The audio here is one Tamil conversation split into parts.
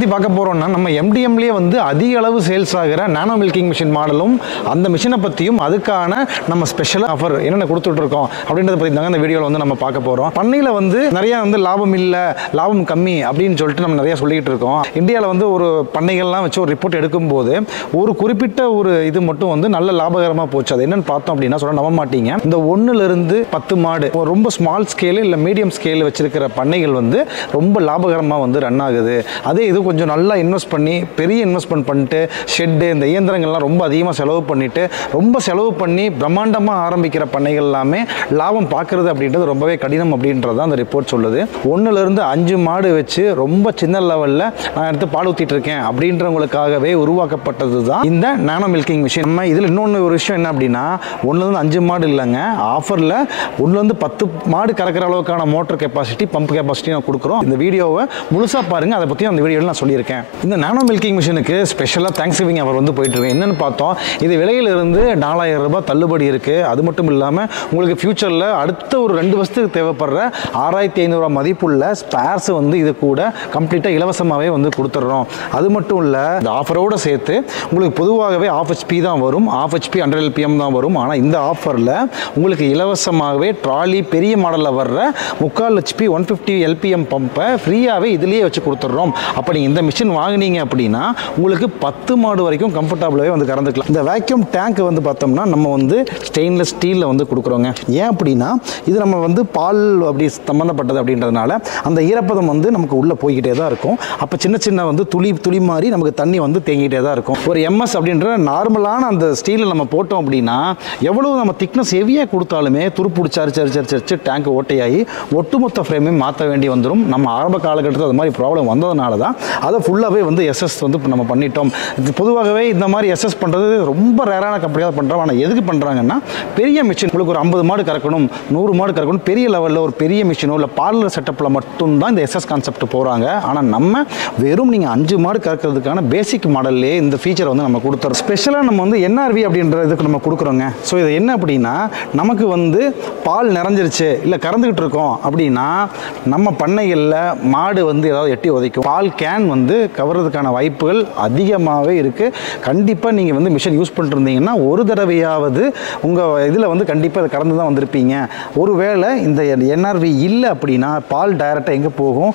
பற்றி பார்க்க போகிறோம்னா நம்ம எம்டிஎம்லேயே வந்து அதிக அளவு சேல்ஸ் ஆகிற நானோ மில்கிங் மிஷின் மாடலும் அந்த மிஷினை பற்றியும் அதுக்கான நம்ம ஸ்பெஷல் ஆஃபர் என்னென்ன கொடுத்துட்ருக்கோம் அப்படின்றத பற்றி தாங்க இந்த வீடியோவில் வந்து நம்ம பார்க்க போகிறோம். பண்ணையில் வந்து நிறையா வந்து லாபம் இல்லை, லாபம் கம்மி அப்படின்னு சொல்லிட்டு நம்ம நிறையா சொல்லிக்கிட்டு இருக்கோம். இந்தியாவில் வந்து ஒரு பண்ணைகள்லாம் வச்சு ஒரு ரிப்போர்ட் எடுக்கும்போது ஒரு குறிப்பிட்ட ஒரு இது மட்டும் வந்து நல்ல லாபகரமாக போச்சு. அது என்னென்னு பார்த்தோம் அப்படின்னா சொல்ல நம்ப மாட்டீங்க, இந்த 1லிருந்து 10 மாடு ரொம்ப ஸ்மால் ஸ்கேலு இல்லை மீடியம் ஸ்கேலு வச்சிருக்கிற பண்ணைகள் வந்து ரொம்ப லாபகரமாக வந்து ரன் ஆகுது. அதே இது கொஞ்சம் நல்லா இன்வெஸ்ட் பண்ணி பெரிய இன்வெஸ்ட்மெண்ட் பண்ணிட்டு ஷெட்டு இந்த இயந்திரங்கள்லாம் ரொம்ப அதிகமாக செலவு பண்ணிட்டு ரொம்ப செலவு பண்ணி பிரம்மாண்டமாக ஆரம்பிக்கிற பண்ணைகள் எல்லாமே லாபம் பார்க்கறது அப்படின்றது ரொம்பவே கடினம் அப்படின்றது அந்த ரிப்போர்ட் சொல்லுது. 1லிருந்து 5 மாடு வச்சு ரொம்ப சின்ன லெவலில் நான் எடுத்து பால் ஊற்றிட்டு இருக்கேன் அப்படின்றவங்களுக்காகவே உருவாக்கப்பட்டது தான் இந்த நானோ மில்கிங் மிஷின். நம்ம இதில் இன்னொன்று ஒரு விஷயம் என்ன அப்படின்னா 1லிருந்து 5 மாடு இல்லைங்க, ஆஃபரில் 1லிருந்து 10 மாடு கறக்கிற அளவுக்கான மோட்டர் கெப்பாசிட்டி பம்ப் கெப்பாசிட்டி நான் கொடுக்குறோம். இந்த வீடியோவை முழுசாக பாருங்கள், அதை பற்றி அந்த வீடியோவில் நான் சொல்லியிருக்கேன். இந்த நானோ மில்கிங் மிஷினுக்கு ஸ்பெஷலாக தேங்க்ஸ்கிவிங் அவர் வந்து போயிட்டு இருக்கு. என்னென்னு பார்த்தோம், இது விலையிலிருந்து 4000 ரூபாய் தள்ளுபடி இருக்குது. அது மட்டும் இல்லாமல் உங்களுக்கு ஃபியூச்சரில் அடுத்த ஒரு 2 வருஷத்துக்கு தேவைப்படுற 6500 ரூபா மதிப்புள்ள ஸ்பேர்ஸ் வந்து இது கூட கம்ப்ளீட்டாக இலவசமாகவே வந்து கொடுத்துட்றோம். அது மட்டும் இல்லை, இந்த ஆஃபரோடு சேர்த்து உங்களுக்கு பொதுவாகவே ஆஃப் ஹெச்பி தான் வரும், ஆஃப் ஹெச்பி 100 LPM தான் வரும். ஆனால் இந்த ஆஃபரில் உங்களுக்கு இலவசமாகவே ட்ராலி பெரிய மாடலில் வர்ற 3/4 HP 150 LPM பம்பை ஃப்ரீயாகவே இதுலேயே வச்சு கொடுத்துட்றோம். அப்படி இந்த மிஷின் வாங்கினீங்க அப்படின்னா உங்களுக்கு 10 மாடு வரைக்கும் கம்ஃபர்டபுளாகவே வந்து கறந்துக்கலாம். இந்த வேக்யூம் டேங்க் வந்து பார்த்தோம்னா நம்ம வந்து ஸ்டெயின்லெஸ் ஸ்டீலில் வந்து கொடுக்குறோங்க. ஏன் அப்படின்னா இது நம்ம வந்து பால் அப்படி சம்மந்தப்பட்டது அப்படின்றதுனால அந்த ஈரப்பதம் வந்து நமக்கு உள்ளே போய்கிட்டே தான் இருக்கும். அப்போ சின்ன சின்ன வந்து துளி மாதிரி நமக்கு தண்ணி வந்து தேங்கிட்டே தான் இருக்கும். ஒரு MS அப்படின்ற நார்மலான அந்த ஸ்டீலில் நம்ம போட்டோம் அப்படின்னா எவ்வளோ நம்ம திக்னஸ் ஹெவியாக கொடுத்தாலுமே துருப்பிடிச்சு அரிச்சு டேங்க் ஓட்டையாகி ஒட்டுமொத்த ஃப்ரேமே மாற்ற வேண்டி வந்துடும். நம்ம ஆரம்ப காலகட்டத்தில் அது மாதிரி ப்ராப்ளம் வந்ததுனால தான் அதை ஃபுல்லாகவே வந்து SS வந்து நம்ம பண்ணிட்டோம். பொதுவாகவே இந்த மாதிரி SS பண்ணுறது ரொம்ப ரேரான கம்பெனியாக பண்ணுறோம். ஆனால் எதுக்கு பண்ணுறாங்கன்னா பெரிய மிஷின் உங்களுக்கு ஒரு 50 மாடு கறக்கணும், 100 மாடு கறக்கணும், பெரிய லெவலில் ஒரு பெரிய மிஷினோ இல்லை பார்லர் செட்டப்பில் மட்டும்தான் இந்த SS கான்செப்ட் போகிறாங்க. ஆனால் நம்ம வெறும் நீங்கள் 5 மாடு கறக்கிறதுக்கான பேசிக் மாடல்லே இந்த ஃபீச்சரை வந்து நம்ம கொடுத்துறோம். ஸ்பெஷலாக நம்ம வந்து NRV அப்படின்ற இதுக்கு நம்ம கொடுக்குறோங்க. ஸோ இது என்ன அப்படின்னா நமக்கு வந்து பால் நிறைஞ்சிருச்சு இல்லை கறந்துக்கிட்டு இருக்கோம் அப்படின்னா நம்ம பண்ணைகளில் மாடு வந்து ஏதாவது எட்டி உதைக்கும், பால் கேன் வந்து கவர்றதுக்கான வாய்ப்புகள் அதிகமாகவே இருக்குது. கண்டிப்பாக நீங்கள் வந்து மிஷின் யூஸ் பண்ணிருந்தீங்கன்னா ஒரு தடவையாவது உங்கள் இதில் வந்து கண்டிப்பாக அதை கறந்து தான் வந்திருப்பீங்க. ஒருவேளை இந்த NRV இல்லை அப்படின்னா பால் டைரெக்டாக எங்கே போகும்,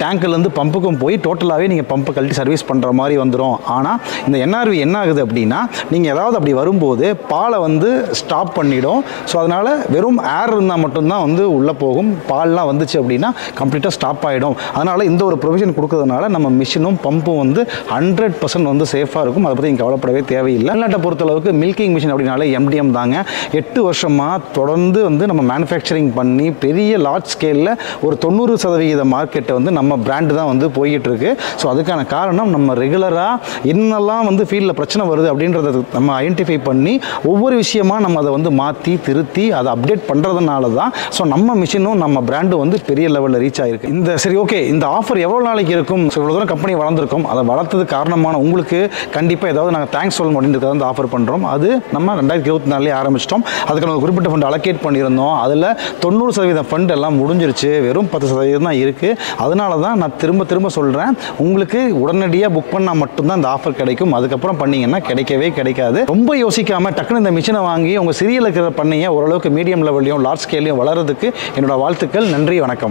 டேங்க்லேருந்து பம்புக்கும் போய் டோட்டலாகவே நீங்கள் பம்பை கழட்டி சர்வீஸ் பண்ணுற மாதிரி வந்துடும். ஆனால் இந்த NRV என்ன ஆகுது அப்படின்னா நீங்கள் ஏதாவது அப்படி வரும்போது பாலை வந்து ஸ்டாப் பண்ணிடும். ஸோ அதனால் வெறும் ஏர் இருந்தால் மட்டும்தான் வந்து உள்ளே போகும். பால்லாம் வந்துச்சு அப்படின்னா கம்ப்ளீட்டாக ஸ்டாப் ஆகிடும். அதனால் இந்த ஒரு ப்ரொவிஷன் கொடுக்கறதுனால நம்ம மிஷினும் பம்பும் வந்து 100% வந்து சேஃபாக இருக்கும். அதை பற்றி நீங்கள் கவலைப்படவே தேவையில்லை. தமிழ்நாட்டை பொறுத்தளவுக்கு மில்கிங் மிஷின் அப்படின்னாலே MDM தாங்க. 8 வருஷமாக தொடர்ந்து வந்து நம்ம மேனுஃபேக்சரிங் பண்ணி பெரிய லார்ஜ் ஸ்கேலில் ஒரு 90% மார்க்கெட்டை வந்து நம்ம பிராண்டு தான் வந்து போய்கிட்டு இருக்கு. ஸோ அதுக்கான காரணம் நம்ம ரெகுலராக என்னெல்லாம் வந்து ஃபீல்டில் பிரச்சனை வருது அப்படின்றத நம்ம ஐடென்டிஃபை பண்ணி ஒவ்வொரு விஷயமா நம்ம அதை வந்து மாற்றி திருத்தி அதை அப்டேட் பண்ணுறதுனால தான் ஸோ நம்ம மிஷினும் நம்ம பிராண்டும் வந்து பெரிய லெவலில் ரீச் ஆகிருக்கு. இந்த சரி ஓகே, இந்த ஆஃபர் எவ்வளோ நாளைக்கு இருக்கும்? ஸோ இவ்வளோ தூரம் கம்பெனி வளர்ந்துருக்கும், அதை வளர்த்தது காரணமான உங்களுக்கு கண்டிப்பாக ஏதாவது நாங்கள் தேங்க்ஸ் சொல்லணும் அப்படின்றத வந்து ஆஃபர் பண்ணுறோம். அது நம்ம 2024 ஆரம்பிச்சிட்டோம். அதுக்கான ஒரு குறிப்பிட்ட ஃபண்ட் அலோகேட் பண்ணியிருந்தோம். அதில் 90% ஃபண்ட் எல்லாம் முடிஞ்சிருச்சு, வெறும் 10% தான் இருக்குது. அதனால தான் நான் திரும்ப சொல்கிறேன், உங்களுக்கு உடனடியாக புக் பண்ணால் மட்டும்தான் இந்த ஆஃபர் கிடைக்கும். அதுக்கப்புறம் பண்ணிங்கன்னா கிடைக்கவே கிடைக்காது. ரொம்ப யோசிக்காமல் டக்குன்னு இந்த மிஷினை வாங்கி உங்கள் சிறிய இருக்கிற பண்ணையை ஓரளவுக்கு மீடியம் லெவல்லையும் லார்ஜ் ஸ்கேலையும் வளர்கிறதுக்கு என்னோட வாழ்த்துக்கள். நன்றி, வணக்கம்.